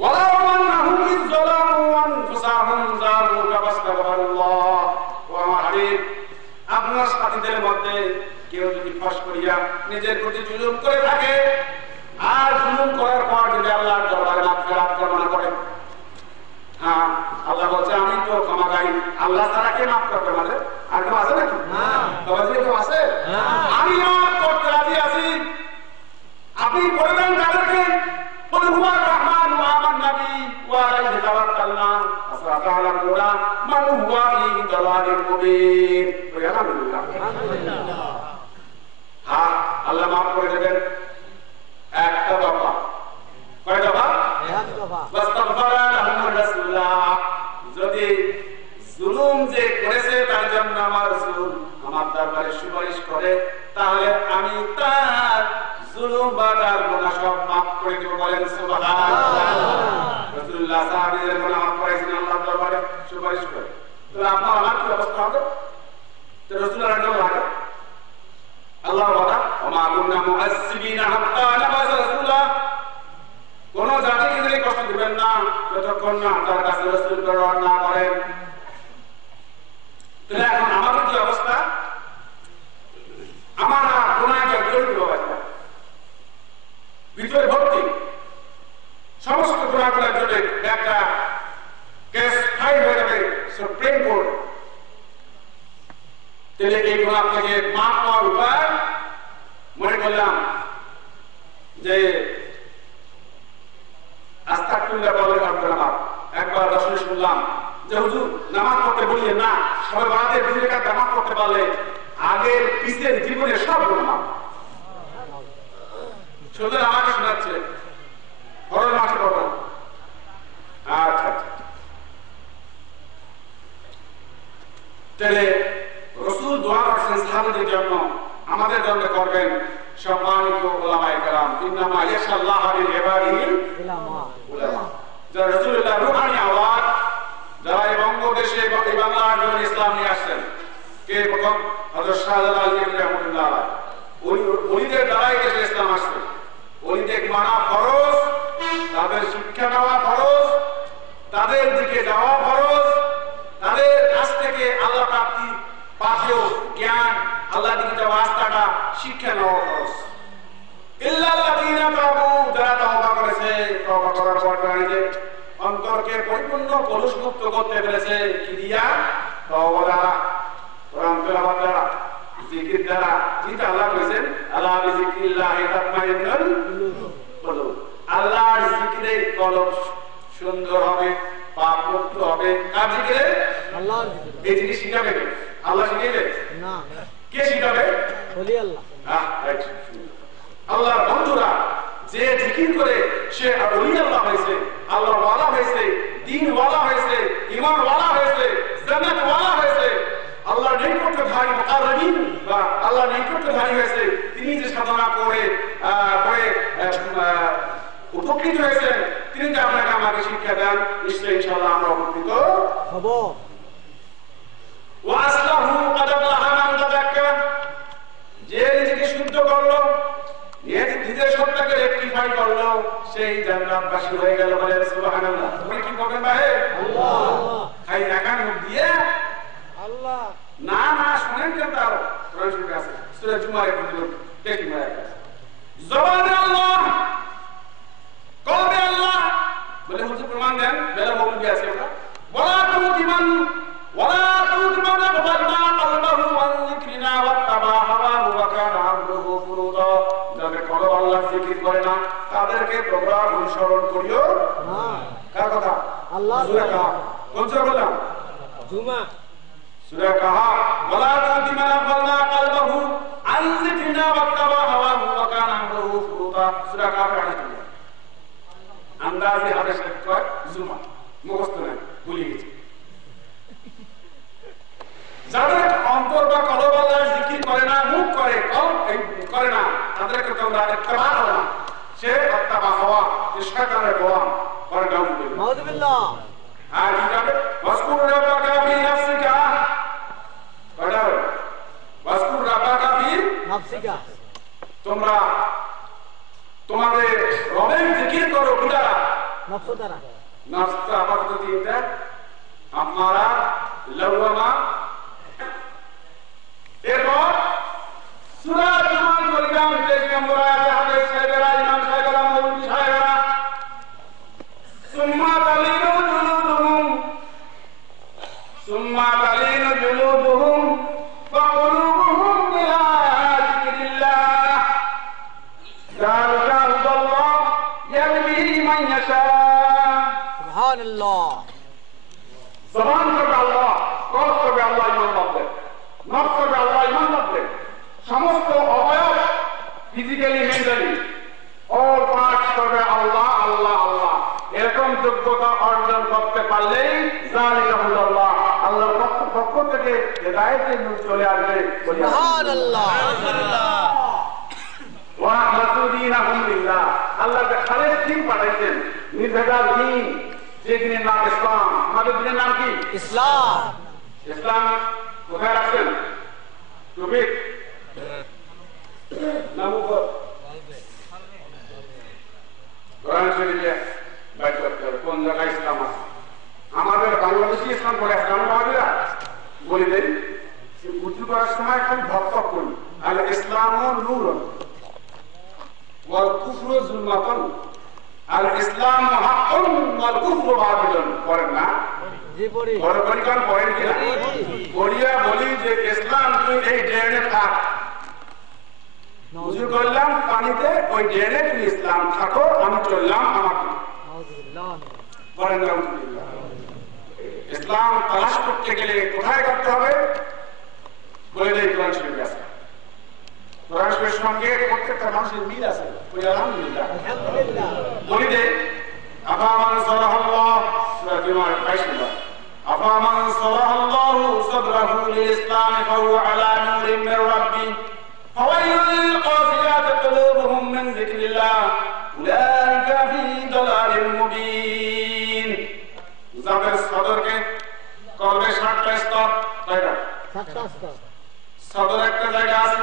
ওয়ালাউ আন্নাহুম ইযলামু আনফুসাহুম যা'উকা ফাস্তাগফিরুল্লাহ। ওয়া আমার হাবিব, আপনার সাথীদের মধ্যে কেউ যদি ফস করিয়া নিজের প্রতি জুলুম করে থাকে, আর জুলুম করার পর যদি আল্লাহর দরবারে মাগফিরাত কামনা করে, হ্যাঁ, আল্লাহ বলছে আমি তো ক্ষমাকারী, আল্লাহ ছাড়া কে মাফ করবে? আমাদের আর কেউ আছে নাকি? কেউ আছে? আমি মাফ করতে রাজি আছি। আপনি করে দেন তাদেরকে, জুনুব বা তার গুনাহ সব মাফ করে দিব, বলেন সুবহানাল্লাহ। রাসূলুল্লাহ সাহাবীদের গুনাহ মাফ করেছেন আল্লাহর দরবারে সুপারিশ করে। তাহলে আপনার আমার কি অবস্থা হবে? তো রাসূলের রাগ লাগে আল্লাহ ওয়াদা ওমা কুননা মুআজ্জিবিনা হাত্তা নাবাসা রাসূলা, কোন জাতিকে যদি কষ্ট দিবেন না যতক্ষণ না তার কাছে রাসূল প্রেরণ না করেন। তাহলে এখন আমাদের কি অবস্থা? আমার গুনাহে জড়িত অবস্থা, ভিতরে ভর্তি সমস্ত গুনাহগুলোর জন্য একটা কেস ফাইল হয়ে যাবে সুপ্রিম কোর্ট। তাহলে এই গুনাহ থেকে মাফ পাওয়ার উপায় মনে করলাম যে আস্তাগফিরুল্লাহ বলে নামাজ। একবার রাসূল শুনলাম যে হুজুর নামাজ পড়তে বলিয়ে না, সবাই বাড়াতে 2 রাকাত নামাজ পড়তে পারলে আগের পিছের জীবনের সব গুনাহ। শুধু আমাকে শোনাচ্ছিলেন বড় মাঠে পড়ো। আচ্ছা তাহলে রাসূল দোয়া করছেন সাহাবাদের জন্য, আমাদের জন্য করবেন। সম্মানিত উলামায়ে কেরাম, ইন্নামা ইয়াশাল্লাহু বিল ইবাদিল উলামা, যারা রাসূলুল্লাহ রূহানি আওয়াজ, যারা এই বঙ্গদেশে এই বাংলার জন্য ইসলাম নিয়ে আসছেন। কে প্রথম? হযরত শাহজালাল রাহমাতুল্লাহ আলাইহি। ওলিদের দ্বারাই দেশে ইসলাম আসছে। ওলিদের মানা ফরজ, তাদের শিক্ষা নেওয়া ফরজ, তাদের দিকে যাওয়া ফরজ, তাদের কাছ থেকে আল্লাহ প্রাপ্তি পাথেয় জ্ঞান, আল্লাহ দিকে যাওয়া রাস্তাটা শিক্ষা নেওয়া ফরজ। ইল্লাল্লাযীনা তাবু, যারা তওবা করেছে, তওবা করার পর নিজে অন্তরকে পরিপূর্ণ কলুষমুক্ত করতে পেরেছে কি দিয়া? তওবা দ্বারা, কোরআন তেলাওয়াত দ্বারা, জিকির দ্বারা। যেটা আল্লাহ কইছেন আলা বিযিকরিল্লাহি তাতমাইন্নুল কুলুব, আল্লাহর জিকিরে কলব সুন্দর হবে, পাপ মুক্ত হবে। কার জিকিরে? আল্লাহর জিকিরে। এই জিনিস শিখাবে কে? আল্লাহ শিখাবে না। কে শিখাবে? ওলি আল্লাহ। রাইট। আল্লাহর বন্ধুরা যে জিকির করে সে ওলি আল্লাহ হয়েছে, আল্লাহর ওয়ালা হয়েছে, দ্বীন ওয়ালা হয়েছে, ঈমান ওয়ালা হয়েছে, জান্নাত ওয়ালা হয়েছে, আল্লাহর নৈকট্যধারী মুকাররবিন বা আল্লাহর নৈকট্যধারী হয়েছে। তিনি যে সাধনা করে উপকৃত হয়েছেন, তিনি যে আপনাকে আমাকে শিক্ষা দেন, নিশ্চয়ই ইনশাআল্লাহ আমরা উপকৃত হব। ওয়াসলাহু আদাল্লাহা মান তাযাক্কা, যে নিজেকে শুদ্ধ করলো, নিজের সত্তাকে রেকটিফাই করলো, সেই জান্নাতবাসী হয়ে গেল। বলেন সুবহানাল্লাহ। তুমি কি বলবেন ভাই? আল্লাহ। খাই রাখার মুখ দিয়ে আল্লাহ না না শুনেন কেন? তার কোরআন শরীফে আছে সূরা জুমার 1 আয়াত, জবানে আল্লাহ, কলবে আল্লাহ। বলে হুজুর প্রমাণ দেন, বেলা মৌলবি আছে ওটা। ওয়ালা তুদিমান ওয়ালা তুদিমান বাদানা কলবাহু আন যিকরিনা ওয়াত্তাবা হাওয়াহু ওয়া কানা আমরুহু ফুরুতা, যাদের কলব আল্লাহর জিকির করে না তাদেরকে তোমরা অনুসরণ করিও না। কার কথা? আল্লাহ। সূরা কাহফ। কোন সূরা বললাম? জুমা। সূরা কাহফ। ওয়ালা তুদিমান বাদানা কলবাহু আন যিকরিনা ওয়াত্তাবা হাওয়াহু ওয়া কানা আমরুহু ফুরুতা। সূরা কাহফের আয়াত। আন্দাজে হাদিস কয় জুমা, মুখস্থ নাই, ভুলে গেছি। যাদের অন্তর বা কলব আল্লাহর জিকির করে না, মুখ করে, কলব করে না, তাদেরকে তোমরা ইত্তেবা করো না। সে ইত্তেবা হওয়া শয়তানের গোলাম। পরে নাউযুবিল্লাহ। আর কি যাবে? ওয়াসকুর রাব্বাকা ফি নাফসিকা, পড়াও ওয়াসকুর রাব্বাকা ফি নাফসিকা, তোমরা তোমাদের রবের জিকির করো। কি দ্বারা? নফস দ্বারা। নফসটা আপাতত তিনটা, আমারা, লাওয়ামা। এরপর সূরা জুমার পরিণাম 23 নম্বর আয়াতে হাদিস সাহেবেরা, ইমাম সাহেবেরা, মৌলভী সাহেবেরা, সুম্মা তালিনু জুলুদুহুম ওয়া কুলুবুহুম ইলা যিকরিল্লাহ, যালিকা হুদাল্লাহ ইয়াহদি মান ইয়াশা। সুবহানাল্লাহ। জবান করবে আল্লাহ, কলব করবে আল্লাহ, ঈমান রাখবে, নফস করবে আল্লাহ, ঈমান রাখবে। সমস্ত অবয়ব ফিজিক্যালি, মেন্টালি অল পার্টস করবে আল্লাহ আল্লাহ আল্লাহ। এরকম যোগ্যতা অর্জন করতে পারলেই যালিকা হুদাল্লাহ, আল্লাহর পক্ষ থেকে হেদায়েতের নূর চলে আসবে। সুবহানাল্লাহ। ওয়া মাসুদি দিন পাঠাইছেন, নির্ভেজাল দিন, যে দিনের নাম ইসলাম। আমাদের দিনের নাম কি? ইসলাম। ইসলাম কোথায় রাখছেন? টপিক নাম উপর কোরআন শরীফে বাইর করতে হবে কোন জায়গায় ইসলাম আছে। আমাদের বাংলাদেশি ইসলাম করে আসলাম বাবাজিরা বলি দেই, উঁচু করার সময় খালি ভক্ত করি, আর ইসলাম নূর ওয়াল কুফরু যুলমাতুন, আর ইসলাম হাক্কুন ওয়াল কুফরু বাতিলুন। পড়েন না? জি পড়ি। বড় পরিকার পড়েন কিনা? পড়িয়া বলি যে ইসলাম তুই এই ড্রেনে থাক, উজু করলাম পানিতে, ওই ড্রেনে তুই ইসলাম থাকো, আমি চললাম আমাকে। বলেন আলহামদুলিল্লাহ। ইসলাম তালাশ করতে গেলে কোথায় করতে হবে বলে দেয় কোরআন শরীফে আছে। কোরআন শরীফের সঙ্গে প্রত্যেকটা মানুষের মিল আছে। আলহামদুলিল্লাহ বলি দে আফামান সারাহাল্লাহ সূরা 22 নম্বর আফামান সারাহাল্লাহু সাদরাহু লিল ইসলাম ফাহুয়া আলা নূরিন মির রাব্বি ফাওয়াইলুল লিল কাসিয়াতি কুলুবুহুম মিন যিকরিল্লাহ উলাইকা ফি দালালিন মুবিন। যাদের সদরকে কলবে 60টা স্তর, তাই না? 60টা স্তর। সদর একটা জায়গা আছে,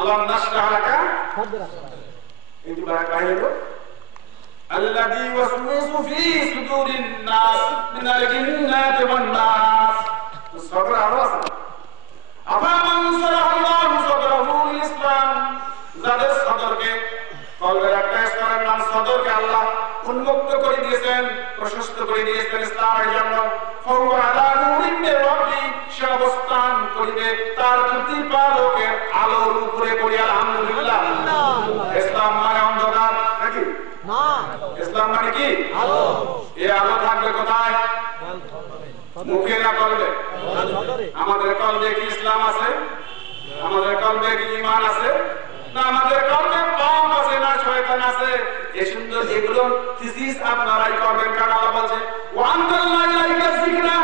আলাম নাশরাহ লাকা সাদরা। এই দুটো কাহিনী الذي يوسوس في صدور الناس من الجنة والناس। الصدر عرس أفمن شرح الله صدره للإسلام। যাদের সদরকে কলবের একটা স্তরের নাম সদরকে আল্লাহ উন্মুক্ত করে দিয়েছেন, প্রশস্ত করে দিয়েছেন ইসলামের জন্য। ফাহুয়া আলা নূরিন মির রাব্বি, সে অবস্থান করিবে তার প্রতিপালকের আলোর উপরে। করি আলহামদুলিল্লাহ। ইসলাম মানে অন্ধকার নাকি? না, ইসলাম মানে কি? আলো। এই আলো থাকবে কোথায়? মুখে না কলবে? আমাদের কলবে কি ইসলাম আছে? আমাদের কলবে কি ঈমান আছে? না আমাদের কলবে পাপ আছে, না শয়তান আছে? এই সুন্দর এগুলো থিসিস আপনারাই করবেন, কারণ আল্লাহ বলছে ওয়ান্দাল্লাহু ইলাইকা যিকরা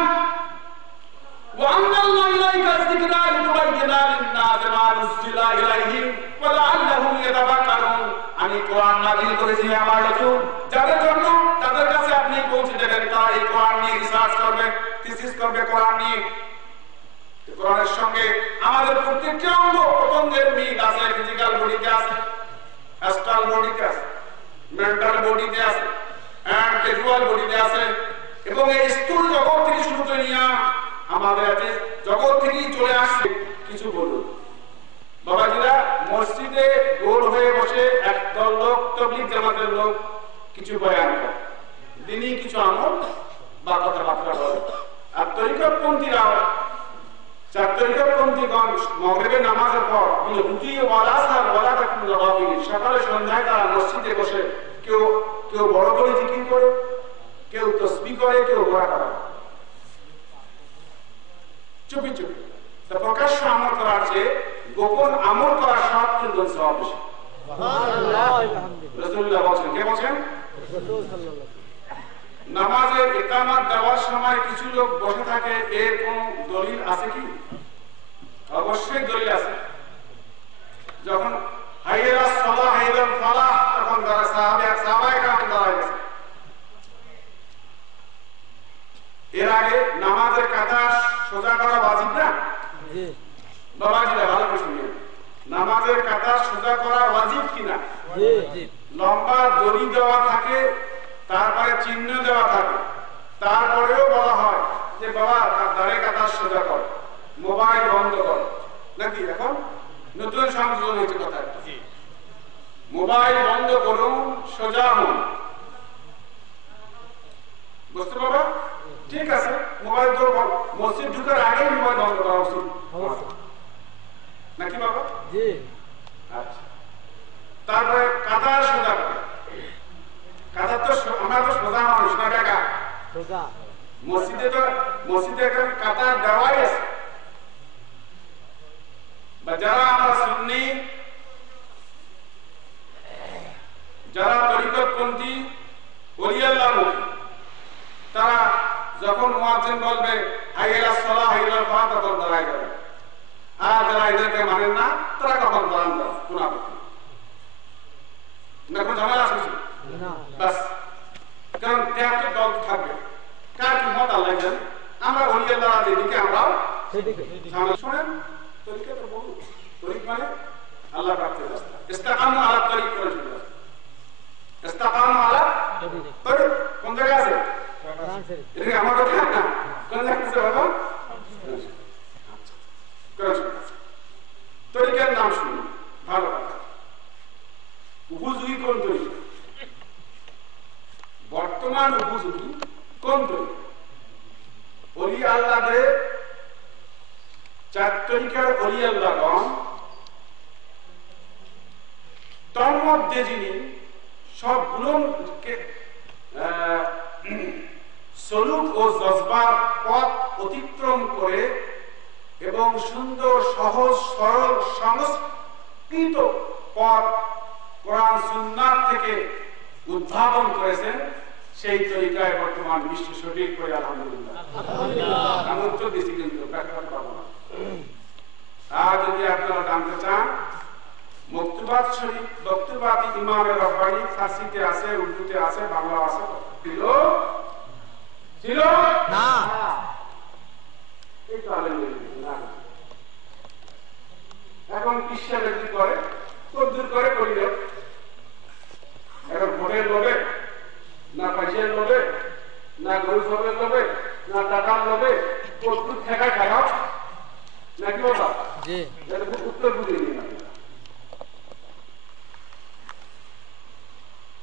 ওয়ান্দাল্লাহু ইলাইকা যিকরা লিতুবাইয়িনা লিন-নাসি মা নুযিলা ইলাইহিম ওয়া লাআল্লাহুম ইয়াতাফাক্কারুন। আমি কোরআন নাযিল করেছি আমার রাসূল, যাদের জন্য তাদের কাছে আপনি পৌঁছে দেবেন, তারা এই কোরআন নিয়ে রিসার্চ করবে, থিসিস করবে কোরআন নিয়ে। কোরআনের সঙ্গে আমাদের প্রত্যেকটা অঙ্গ প্রত্যঙ্গের মিল আছে। ফিজিক্যাল বডিতে আছে, অ্যাস্ট্রাল বডিতে আছে, মেন্টাল বডিতে আছে, এন্ড স্পিরিচুয়াল বডিতে আছে। এবং এই স্থূল জগৎ থেকে শুরু করে নিয়ে আমাদের জগৎ থেকেই চলে আসছে। কিছু বলুন বাবাজিরা, মসজিদে গোল হয়ে বসে একদল লোক তাবলীগ জামাতের লোক কিছু বয়ান করে, দিনই কিছু আমল বা কথাবার্তা বলে। আর তরিকতপন্থীরাও, তরিকতপন্থীগণ মাগরিবের নামাজের পর রুটি ওয়ালা সার ওয়ালা তাকুন লাগাবিন, সকালে সন্ধ্যায় তারা মসজিদে বসে কেউ কেউ বড় করে জিকির করে, কেউ তাসবিহ করে, কেউ দোয়া করে, চুপি চুপি। তা প্রকাশ্য আমল করার চেয়ে গোপন আমল করা 70 গুণ সওয়াব বেশি। রাসূলুল্লাহ বলেন, কে বলেন? রাসূল সাল্লাল্লাহু আলাইহি ওয়াসাল্লাম। নামাজের ইকামত দেওয়ার সময় কিছু লোক বসে থাকে, এর কোন দলিল আছে কি? অবশ্যই দলিল আছে। যখন হাইয়া সালাহ হাইয়া ফালাহ, তখন তারা সাহাবায়ে কেরাম দাঁড়ায় গেছে। এর আগে নামাজের কাঁধা সোজা করা ওয়াজিব না? জি বাবাজিরা ভালো করে শুনুন, নামাজের কাঁধা সোজা করা ওয়াজিব কিনা? জি। লম্বা দড়ি দেওয়া থাকে, তারপরে চিহ্ন দেওয়া থাকে, তারপরেও বলা হয় যে বাবা দাঁড়ে কাঁধা সোজা কর, মোবাইল বন্ধ কর, নাকি? এখন নতুন সংযোজন হয়েছে কথা, মোবাইল বন্ধ করুন, সোজা হন। বুঝতে পারবা? ঠিক আছে, মোবাইল তো মসজিদ ঢুকার আগে মোবাইল বন্ধ করা উচিত নাকি বাবা? জি। আচ্ছা, তারপরে কাঁধা সোজা করে। কাঁধা তো আমরা তো সোজা মানুষ না কাকা, মসজিদে এখন কাঁধা দেওয়াই আছে। বা যারা আমরা সুন্নি, যারা তরিকতপন্থী ওলিয়াল্লাহ মুখী, তারা যখন মুয়াজ্জিন বলবে হাইয়াল সালাহ হাইয়াল ফালাহ, তখন দাঁড়ায় যাবে। আর যারা এদেরকে মানেন না, তারা কখন দাঁড়ান? কোন আপত্তি না, কোন ঝামেলা আছে? না বাস, কারণ দেয়াতে দল থাকবে, কার কি মত আল্লাহ জানে। আমরা ওলি আল্লাহ যেদিকে আমরা সেদিকে সামনে শোনেন, তরিকা তো বলুন, তরিক মানে আল্লাহ প্রাপ্তির রাস্তা। ইস্তাকামু আলা তরিক করে চলে আসে, ইস্তাকামু আলা তরিক কোন জায়গায় আছে? কোরআন শরীফ এটা আমার কথা না, কোন জায়গায় আছে বাবা? তরিকার নাম শুনুন, ভালো কথা। উপযোগী কোন তরিকা? বর্তমান উপযোগী কোন তরিকা? ওলি আল্লাহদের চার তরিকার ওলি আল্লাহগণ, তার মধ্যে যিনি সবগুলোকে সলুক ও জজবার পথ অতিক্রম করে এবং সুন্দর সহজ সরল সংস্কৃত পথ কোরআন সুন্নাহ থেকে উদ্ভাবন করেছেন, সেই তরিকায় বর্তমান বিশ্ব সঠিক করে আলহামদুলিল্লাহ। আমি উত্তর দিচ্ছি কিন্তু ব্যাখ্যা পাবো না। আর যদি আপনারা জানতে চান, মকতুবাত শরীফ বক্তব্যাত ইমামে রব্বানী ফার্সিতে আছে, উর্দুতে আছে, বাংলা আছে, ছিল না এই তো না। এখন বিশ্বাসের কি করে, কদ্দুর করে করিল, এখন ভোটের লোভে, না পয়সার লোভে, না গরু সবের লোভে, না টাকার লোভে, কদ্দুর ঠেকা খারাপ নাকি বাবা? জি উত্তর বুঝিয়ে দিন।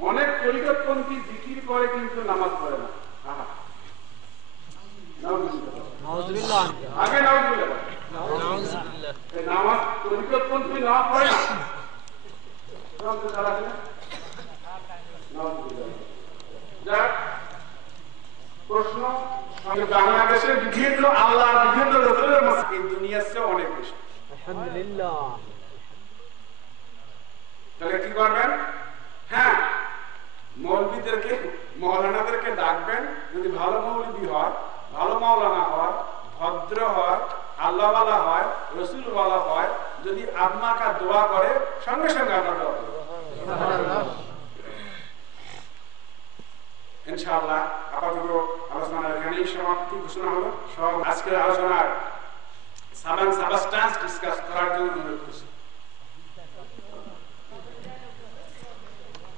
অনেক তরিকতপন্থী জিকির করে কিন্তু নামাজ পড়ে না। নাউজুবিল্লাহ আগে নাউজুবিল্লাহ, নামাজ তরিকতপন্থী না পড়ে না, প্রশ্ন বাংলাদেশের বিভিন্ন আল্লাহ বিভিন্ন রসুলের মসজিদ দুনিয়ার চেয়ে অনেক বেশি। আলহামদুলিল্লাহ। তাহলে কি করবেন? হ্যাঁ, মৌলবীদেরকে মৌলানাদেরকে ডাকবেন, যদি ভালো মৌলবী হয়, ভালো মৌলানা হয়, ভদ্র হয়, আল্লাহওয়ালা হয়, রসুলওয়ালা হয়, যদি আপনাকে দোয়া করে, সঙ্গে সঙ্গে আপনার দোয়া করবে ইনশাআল্লাহ। আপাতত আলোচনা এখানেই সমাপ্তি ঘোষণা হলো। সব আজকের আলোচনার সাবস্টান্স ডিসকাস করার জন্য অনুরোধ করছি।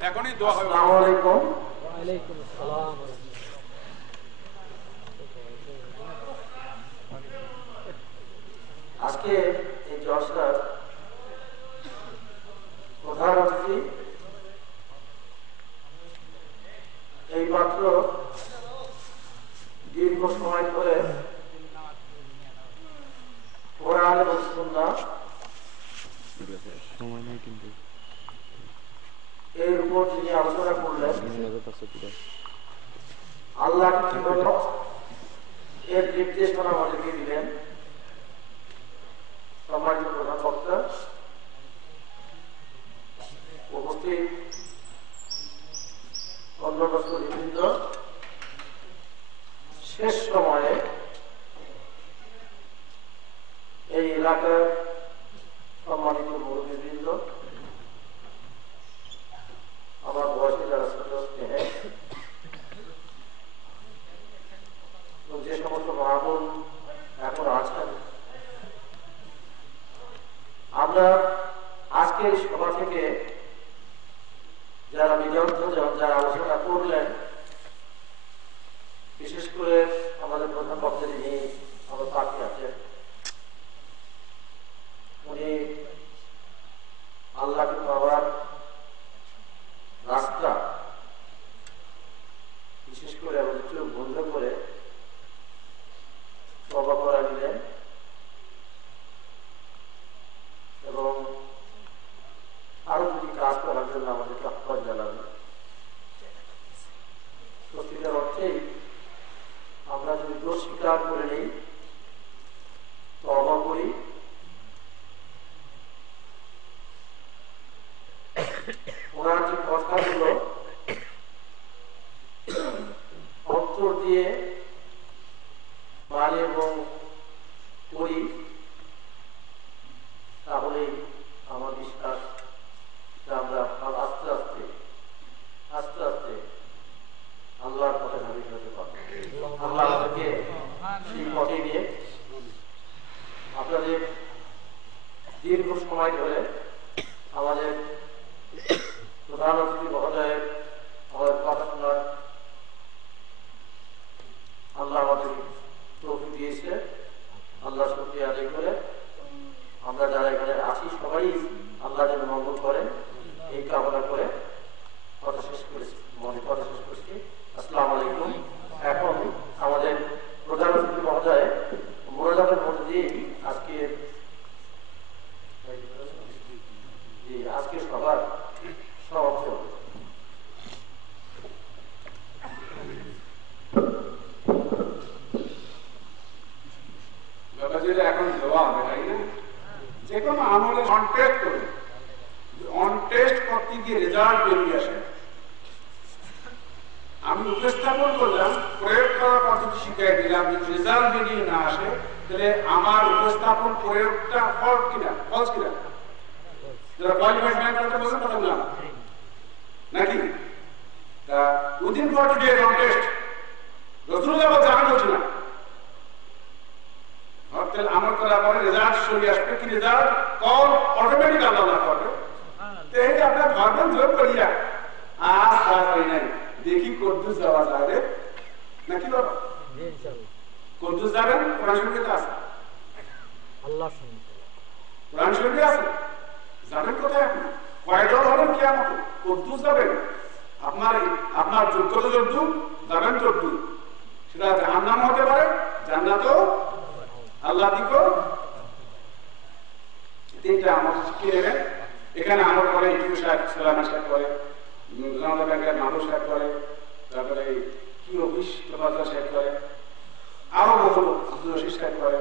এখনই দোয়া হবে। আসসালামু আলাইকুম। ওয়ালাইকুম আসসালাম। আজকে এই জলসার প্রধান অতিথি এইমাত্র দীর্ঘ সময় ধরে কোরআন এবং সুন্নাহ এর উপর যিনি আলোচনা করলেন, আল্লাহ কি হলো এর নির্দেশনা আমাদেরকে দিলেন। সম্মানিত প্রধান বক্তা, উপস্থিত অন্যান্য সুধীবৃন্দ, শেষ সময়ে এই এলাকার সম্মানিত মুরব্বীবৃন্দ, আমার বয়সে যারা ছোট স্নেহে, যে সমস্ত মহাপুর এখন আছেন, আমরা আজকের সভা থেকে যারা বিদগ্ধজন যারা আলোচনা করলেন, বিশেষ করে আমাদের প্রধান বক্তা যিনি আমার পাশে আছেন, উনি আল্লাহকে পাওয়ার রাস্তা বিশেষ করে আমাদের চোখ বন্ধ করে সভা করা নিলেন এবং আরো যদি কাজ করার জন্য আমাদেরকে আহ্বান জানাবেন। সত্যিকার অর্থেই আমরা যদি দোষ স্বীকার করে নিই, তওবা করি, ওনার যে কথাগুলো অন্তর দিয়ে মানে এবং করি, তাহলেই আমার বিশ্বাস আমরা আস্তে আস্তে করে আমাদের প্রধান অতিথি মহোদয়ের আমাদের কথা শোনার আল্লাহ আমাদের তৌফিক দিয়েছে। আল্লাহ শুকরিয়া আদায় করে আমরা যারা এখানে আছি সবাই আল্লাহ যেন মঙ্গল করেন এই কামনা করে কথা শেষ করেছি। আসসালামু আলাইকুম। এখন আমাদের প্রধান অতিথি মহোদয় মোনাজাতের মধ্যে দিয়ে আজকে সবার সমাপ্ত হবে। এখন দেওয়া হবে তাই না? যে কোনো আমলে কন্টেস্ট করুন, অনটেস্ট করতে গিয়ে রেজাল্ট বেরিয়ে আসে। আমি উপস্থাপন করলাম, প্রয়োগ করার পদ্ধতি শিখিয়ে দিলাম, যদি রেজাল্ট বেরিয়ে না আসে তাহলে আমার উপস্থাপন প্রয়োগটা ফল্ট কিনা, ফলস কিনা? যারা কোয়ালিফাইড ম্যান করতে বলছেন কথা বললাম নাকি? তা উইদিন 40 days কন্টেস্ট রাসূলুল্লাহ বলছে, আমি বলছি না। তাহলে আমল করার পরে রেজাল্ট সরিয়ে আসবে, কি রেজাল্ট কল অটোমেটিক আল্লাহ করবে। তো এই যে আপনার ধর্মের জোর করিয়া আজ কাজ হয় নাই, দেখি কদ্দুস যাওয়া যায় নাকি বাবা? কদ্দুস যাবেন? কোরআন শরীফে আছে, আল্লাহ শুনুন, কোরআন শরীফে আছে। যাবেন কোথায় আপনি? কয় দল হবেন কিয়ামতে? কদ্দুস যাবেন। আপনার যোগ্যতা যদ্দূর যাবেন তদ্দূর। সেটা জাহান্নাম হতে পারে, জান্নাতও আল্লাহ দিকো। তিনটা আমল শিখিয়ে নেবেন। এখানে আমল করে ইটু সাহেব, সালামা সাহেব করে, জনতা ব্যাংকের মানুষ সাহেব করে, তারপরে কি অফিস তোফাজ্জল সাহেব করে, আরো বহু আব্দুল রশিদ সাহেব করে,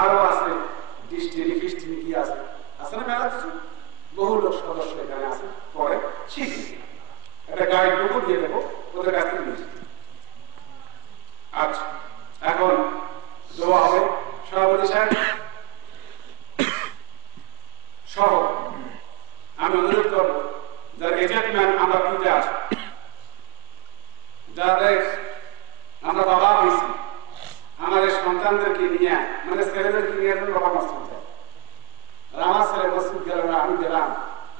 আরো আছে ডিস্ট্রিক্ট কি আছে না মেলা কিছু, বহু লোক সদস্য এখানে আছে, করে শিখি। একটা গাইড বুকও দিয়ে দেবো, ওদের কাছ থেকে নিয়ে। আচ্ছা, এখন দোয়া হবে। সভাপতি সাহেব সহ আমি অনুরোধ করব, যারা এজেন্ট ম্যান আমরা পিতা আছি, যাদের আমরা বাবা হয়েছি, আমাদের সন্তানদেরকে নিয়ে, মানে ছেলেদেরকে নিয়ে বাবা মসজিদ যায়। আর আমার ছেলে মসজিদ গেল না, আমি গেলাম,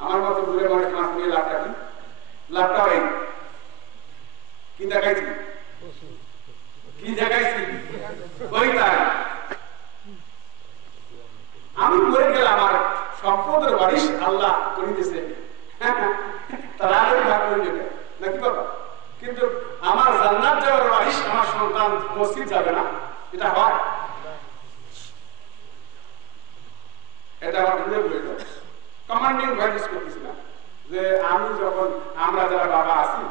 আমার মতো দূরে মানুষ মাছ নিয়ে লাভটা কি? লাভটা হয় কি দেখাইছি? কি দেখাইছি? ওই তাই আমি মরে গেলে আমার সম্পদের ওয়ারিশ আল্লাহ করে দিয়েছে, তারা ভাগ করে নেবে নাকি বাবা? কিন্তু আমার জান্নাত যাওয়ার ওয়ারিশ আমার সন্তান মসজিদ যাবে না, এটা হয়? এটা আমার ভুলে বলল, কমান্ডিং ভয়েস করতেছি না যে আমি যখন আমরা যারা বাবা আছি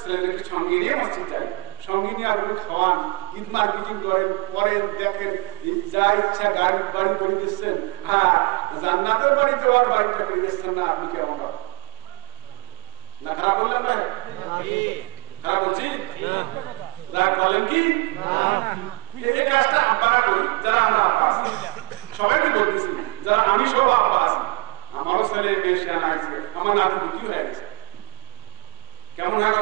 ছেলেদেরকে সঙ্গে নিয়ে মসজিদ যাই, সঙ্গে নিয়ে আপনি খাওয়ান, ঈদ মার্কেটিং করেন, পরেন, দেখেন, যা ইচ্ছা গাড়ি বাড়ি করে দিচ্ছেন। হ্যাঁ, জান্নাতের বাড়ি যাওয়ার বাড়িটা করে দিচ্ছেন না, আপনি কেমন না? খারাপ বললেন ভাই? খারাপ বলছি? রাগ বলেন কি? এই কাজটা আব্বারা করি, যারা আমরা আব্বা আছি সবাইকে বলতেছি, যারা আমি সব আব্বা আছি, আমারও ছেলে মেয়ে শিয়ানা আছে, আমার নাতি বুদ্ধি হয়ে গেছে, কেমন হয়?